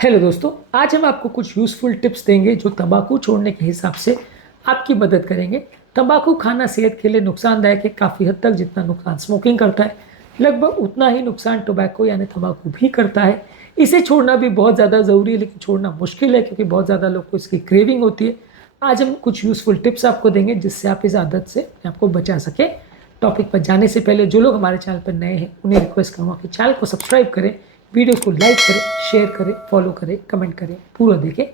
Hello दोस्तों, आज हम आपको कुछ यूज़फुल टिप्स देंगे जो तंबाकू छोड़ने के हिसाब से आपकी मदद करेंगे। तंबाकू खाना सेहत के लिए नुकसानदायक है, काफ़ी हद तक जितना नुकसान स्मोकिंग करता है लगभग उतना ही नुकसान टोबैको यानी तंबाकू भी करता है। इसे छोड़ना भी बहुत ज़्यादा ज़रूरी है, लेकिन छोड़ना मुश्किल है क्योंकि बहुत ज़्यादा लोग को इसकी क्रेविंग होती है। आज हम कुछ यूज़फुल टिप्स आपको देंगे जिससे आप इस आदत से आपको बचा सके। टॉपिक पर जाने से पहले जो लोग हमारे चैनल पर नए हैं उन्हें रिक्वेस्ट करूँगा कि चैनल को सब्सक्राइब करें, वीडियो को लाइक करें, शेयर करें, फॉलो करें, कमेंट करें, पूरा देखें।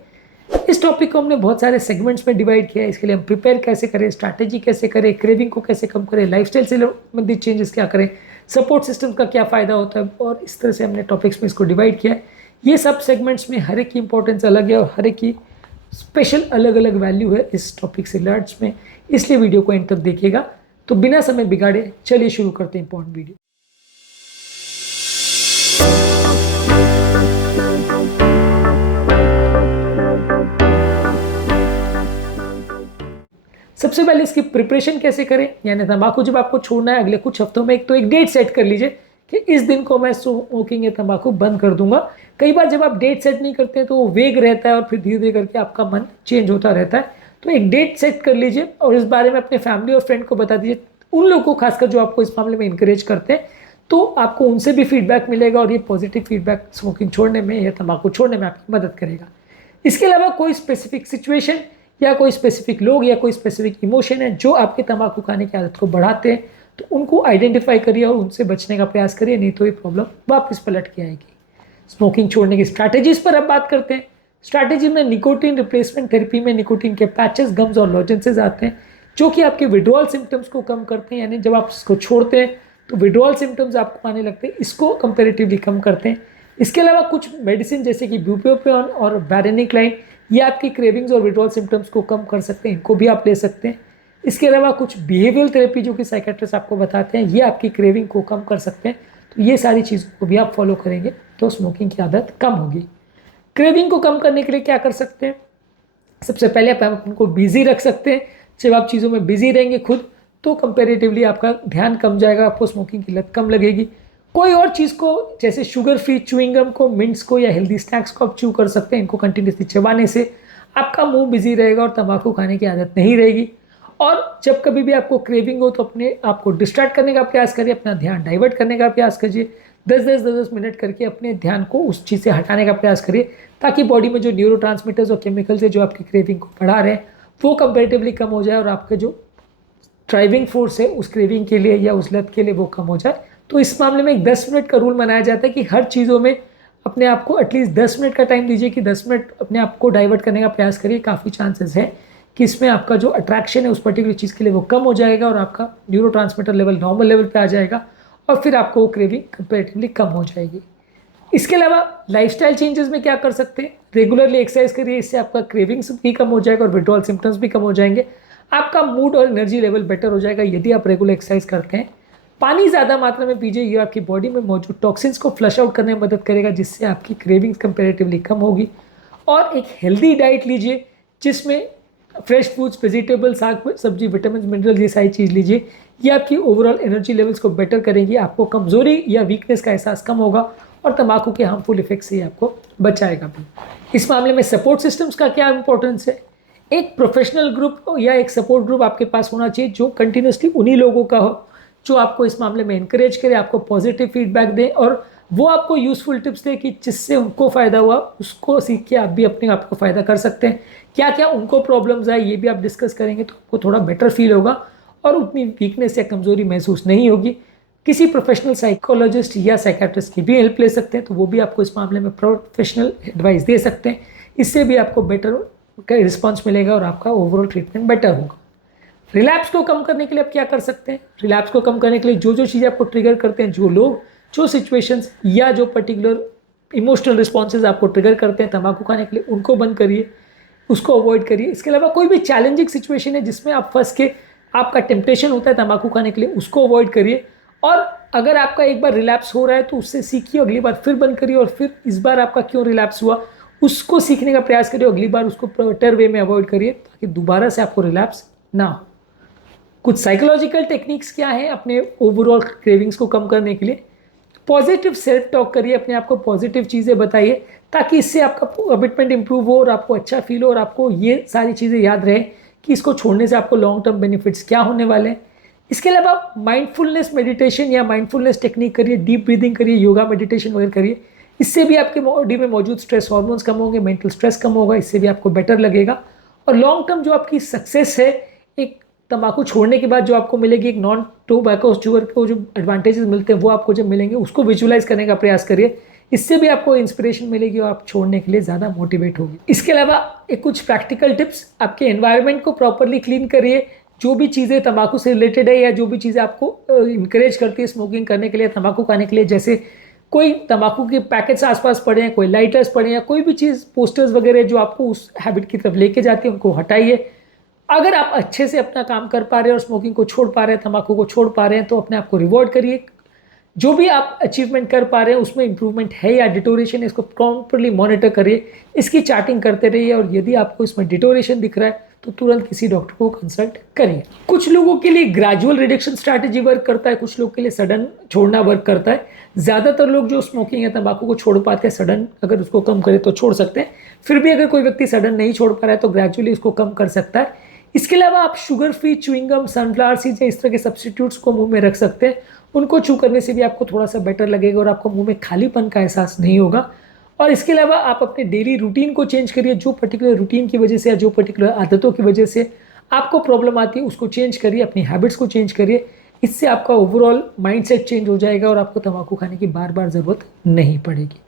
इस टॉपिक को हमने बहुत सारे सेगमेंट्स में डिवाइड किया है। इसके लिए हम प्रिपेयर कैसे करें, स्ट्रैटेजी कैसे करें, क्रेविंग को कैसे कम करें, लाइफस्टाइल से संबंधित चेंजेस क्या करें, सपोर्ट सिस्टम का क्या फ़ायदा होता है, और इस तरह से हमने टॉपिक्स में इसको डिवाइड किया है। ये सब सेगमेंट्स में हर एक की इंपॉर्टेंस अलग है और हर एक की स्पेशल अलग अलग वैल्यू है इस टॉपिक से रिलेटेड में, इसलिए वीडियो को एंड तक देखिएगा। तो बिना समय बिगाड़े चलिए शुरू करते हैं इंपॉर्टेंट वीडियो। सबसे पहले इसकी प्रिपरेशन कैसे करें, यानी तंबाकू जब आपको छोड़ना है अगले कुछ हफ्तों में, एक डेट सेट कर लीजिए कि इस दिन को मैं स्मोकिंग या तंबाकू बंद कर दूंगा। कई बार जब आप डेट सेट नहीं करते हैं तो वो वेग रहता है और फिर धीरे धीरे करके आपका मन चेंज होता रहता है। तो एक डेट सेट कर लीजिए और इस बारे में अपने फैमिली और फ्रेंड को बता दीजिए, उन लोगों को खासकर जो आपको इस मामले में इंकरेज करते हैं, तो आपको उनसे भी फीडबैक मिलेगा और ये पॉजिटिव फीडबैक स्मोकिंग छोड़ने में या तंबाकू छोड़ने में आपकी मदद करेगा। इसके अलावा कोई स्पेसिफिक सिचुएशन या कोई स्पेसिफिक लोग या कोई स्पेसिफिक इमोशन है जो आपके तंबाकू खाने की आदत को बढ़ाते हैं, तो उनको आइडेंटिफाई करिए और उनसे बचने का प्रयास करिए, नहीं तो ये प्रॉब्लम वापस पलट के आएगी। स्मोकिंग छोड़ने की स्ट्रैटेजीज पर अब बात करते हैं। स्ट्रैटेजी में निकोटीन रिप्लेसमेंट थेरेपी में निकोटीन के पैचेस, गम्स और लॉजेंसेज आते हैं जो कि आपके विड्रॉल सिम्टम्स को कम करते हैं, यानी जब आप इसको छोड़ते हैं तो विड्रॉल सिम्टम्स आपको आने लगते हैं, इसको कंपेरेटिवली कम करते हैं। इसके अलावा कुछ मेडिसिन जैसे कि ब्यूप्रोपियोन और वैरेनिक्लाइन, ये आपकी क्रेविंग्स और विड्रॉल सिम्टम्स को कम कर सकते हैं, इनको भी आप ले सकते हैं। इसके अलावा कुछ बिहेवियरल थेरेपी जो कि साइकेट्रिस्ट आपको बताते हैं, ये आपकी क्रेविंग को कम कर सकते हैं। तो ये सारी चीज़ों को भी आप फॉलो करेंगे तो स्मोकिंग की आदत कम होगी। क्रेविंग को कम करने के लिए क्या कर सकते हैं? सबसे पहले आप उनको बिजी रख सकते हैं। जब आप चीज़ों में बिजी रहेंगे खुद, तो कंपेरेटिवली आपका ध्यान कम जाएगा, आपको स्मोकिंग की लत कम लगेगी। कोई और चीज़ को जैसे शुगर फ्री च्युइंगम को, मिंट्स को या हेल्दी स्नैक्स को आप च्यू कर सकते हैं। इनको कंटिन्यूसली चबाने से आपका मुंह बिजी रहेगा और तंबाकू खाने की आदत नहीं रहेगी। और जब कभी भी आपको क्रेविंग हो तो अपने आप को डिस्ट्रैक्ट करने का प्रयास करिए, अपना ध्यान डाइवर्ट करने का प्रयास कीजिए। 10-10 मिनट करके अपने ध्यान को उस चीज़ से हटाने का प्रयास करिए, ताकि बॉडी में जो न्यूरोट्रांसमीटर्स और केमिकल्स है जो आपकी क्रेविंग को बढ़ा रहे हैं वो कंपेरेटिवली कम हो जाए और आपका जो ड्राइविंग फोर्स है उस क्रेविंग के लिए या उस लत के लिए वो कम हो जाए। तो इस मामले में एक 10 मिनट का रूल बनाया जाता है कि हर चीज़ों में अपने आप को एटलीस्ट 10 मिनट का टाइम दीजिए, कि 10 मिनट अपने आप को डाइवर्ट करने का प्रयास करिए। काफ़ी चांसेस है कि इसमें आपका जो अट्रैक्शन है उस पर्टिकुलर चीज़ के लिए वो कम हो जाएगा और आपका न्यूरोट्रांसमीटर लेवल नॉर्मल लेवल पे आ जाएगा और फिर आपको वो क्रेविंग कंपेरेटिवली कम हो जाएगी। इसके अलावा लाइफस्टाइल चेंजेस में क्या कर सकते हैं? रेगुलरली एक्सरसाइज करिए, इससे आपका क्रेविंग्स भी कम हो जाएगा और विड्रॉल सिम्टम्स भी कम हो जाएंगे। आपका मूड और एनर्जी लेवल बेटर हो जाएगा यदि आप रेगुलर एक्सरसाइज करते हैं। पानी ज़्यादा मात्रा में पीजिए, ये आपकी बॉडी में मौजूद टॉक्सिन्स को फ्लश आउट करने में मदद करेगा, जिससे आपकी क्रेविंग्स कंपेरेटिवली कम होगी। और एक हेल्दी डाइट लीजिए जिसमें फ्रेश फूड्स, वेजिटेबल, साग सब्जी, विटामिन, मिनरल, ये सारी चीज़ लीजिए। ये आपकी ओवरऑल एनर्जी लेवल्स को बेटर करेंगी, आपको कमजोरी या वीकनेस का एहसास कम होगा और तंबाकू के हार्मफुल इफेक्ट से आपको बचाएगा भी। इस मामले में सपोर्ट सिस्टम्स का क्या इंपॉर्टेंस है? एक प्रोफेशनल ग्रुप या एक सपोर्ट ग्रुप आपके पास होना चाहिए जो कंटिन्यूसली उन्हीं लोगों का हो जो आपको इस मामले में इंकरेज करे, आपको पॉजिटिव फीडबैक दे और वो आपको यूजफुल टिप्स दे कि जिससे उनको फ़ायदा हुआ उसको सीख के आप भी अपने आप को फ़ायदा कर सकते हैं। क्या क्या उनको प्रॉब्लम्स आए ये भी आप डिस्कस करेंगे तो आपको थोड़ा बेटर फील होगा और उतनी वीकनेस या कमज़ोरी महसूस नहीं होगी। किसी प्रोफेशनल साइकोलॉजिस्ट या साइकेट्रिस्ट की भी हेल्प ले सकते हैं, तो वो भी आपको इस मामले में प्रोफेशनल एडवाइस दे सकते हैं। इससे भी आपको बेटर का रिस्पॉन्स मिलेगा और आपका ओवरऑल ट्रीटमेंट बेटर होगा। रिलैप्स को कम करने के लिए आप क्या कर सकते हैं? रिलैप्स को कम करने के लिए जो जो चीज़ें आपको ट्रिगर करते हैं, जो लोग, जो सिचुएशंस या जो पर्टिकुलर इमोशनल रिस्पॉन्सेज आपको ट्रिगर करते हैं तंबाकू खाने के लिए, उनको बंद करिए, उसको अवॉइड करिए। इसके अलावा कोई भी चैलेंजिंग सिचुएशन है जिसमें आप फंस के आपका टेम्पटेशन होता है तंबाकू खाने के लिए, उसको अवॉइड करिए। और अगर आपका एक बार रिलैप्स हो रहा है तो उससे सीखिए, अगली बार फिर बंद करिए और फिर इस बार आपका क्यों रिलैप्स हुआ उसको सीखने का प्रयास करिए, अगली बार उसको बेटर वे में अवॉइड करिए ताकि दोबारा से आपको रिलैप्स ना हो। कुछ साइकोलॉजिकल टेक्निक्स क्या है अपने ओवरऑल क्रेविंग्स को कम करने के लिए? पॉजिटिव सेल्फ टॉक करिए, अपने आप को पॉजिटिव चीज़ें बताइए ताकि इससे आपका कमिटमेंट इंप्रूव हो और आपको अच्छा फील हो और आपको ये सारी चीज़ें याद रहे कि इसको छोड़ने से आपको लॉन्ग टर्म बेनिफिट्स क्या होने वाले हैं। इसके अलावा आप माइंडफुलनेस मेडिटेशन या माइंडफुलनेस टेक्निक करिए, डीप ब्रीदिंग करिए, योगा मेडिटेशन वगैरह करिए। इससे भी आपके बॉडी में मौजूद स्ट्रेस हार्मोन्स कम होंगे, मेंटल स्ट्रेस कम होगा, इससे भी आपको बेटर लगेगा। और लॉन्ग टर्म जो आपकी सक्सेस है, एक तंबाकू छोड़ने के बाद जो आपको मिलेगी, एक नॉन टोबैको शुगर को जो एडवांटेजेस मिलते हैं वो आपको जब मिलेंगे, उसको विजुलाइज करने का प्रयास करिए। इससे भी आपको इंस्पिरेशन मिलेगी और आप छोड़ने के लिए ज़्यादा मोटिवेट होगी। इसके अलावा एक कुछ प्रैक्टिकल टिप्स, आपके एनवायरनमेंट को प्रॉपरली क्लीन करिए। जो भी चीज़ें तंबाकू से रिलेटेड है या जो भी चीज़ें आपको इंकरेज करती है स्मोकिंग करने के लिए, तंबाकू खाने के लिए, जैसे कोई तंबाकू के पैकेट्स आसपास पड़े हैं, कोई लाइटर्स पड़े हैं, कोई भी चीज़, पोस्टर्स वगैरह जो आपको उस हैबिट की तरफ लेके जाती है, उनको हटाइए। अगर आप अच्छे से अपना काम कर पा रहे हैं और स्मोकिंग को छोड़ पा रहे हैं, तंबाकू को छोड़ पा रहे हैं, तो अपने आप को रिवॉर्ड करिए। जो भी आप अचीवमेंट कर पा रहे हैं उसमें इंप्रूवमेंट है या डिटोरेशन है, इसको प्रॉपरली मॉनिटर करिए, इसकी चार्टिंग करते रहिए। और यदि आपको इसमें डिटोरेशन दिख रहा है तो तुरंत किसी डॉक्टर को कंसल्ट करिए। कुछ लोगों के लिए ग्रेजुअल रिडक्शन स्ट्रैटेजी वर्क करता है, कुछ लोग के लिए सडन छोड़ना वर्क करता है। ज़्यादातर लोग जो स्मोकिंग या तंबाकू को छोड़ पाते हैं, सडन अगर उसको कम करें तो छोड़ सकते हैं। फिर भी अगर कोई व्यक्ति सडन नहीं छोड़ पा रहा है तो ग्रेजुअली उसको कम कर सकता है। इसके अलावा आप sugar free chewing gum, sunflower seeds या इस तरह के सब्सटीट्यूट्स को मुंह में रख सकते हैं। उनको चू करने से भी आपको थोड़ा सा बेटर लगेगा और आपको मुंह में खालीपन का एहसास नहीं होगा। और इसके अलावा आप अपने डेली रूटीन को चेंज करिए। जो पर्टिकुलर रूटीन की वजह से या जो पर्टिकुलर आदतों की वजह से आपको प्रॉब्लम आती है उसको चेंज करिए, अपनी हैबिट्स को चेंज करिए। इससे आपका ओवरऑल माइंडसेट चेंज हो जाएगा और आपको तंबाकू खाने की बार बार ज़रूरत नहीं पड़ेगी।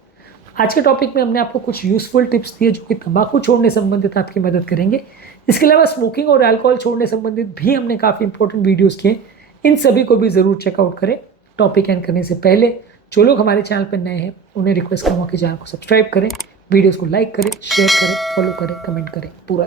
आज के टॉपिक में हमने आपको कुछ यूजफुल टिप्स दिए जो कि तंबाकू छोड़ने संबंधित आपकी मदद करेंगे। इसके अलावा स्मोकिंग और अल्कोहल छोड़ने संबंधित भी हमने काफ़ी इंपॉर्टेंट वीडियोस किए, इन सभी को भी ज़रूर चेकआउट करें। टॉपिक एंड करने से पहले जो लोग हमारे चैनल पर नए हैं उन्हें रिक्वेस्ट करूँगा कि चैनल को सब्सक्राइब करें, वीडियोस को लाइक करें, शेयर करें, फॉलो करें, कमेंट करें, पूरा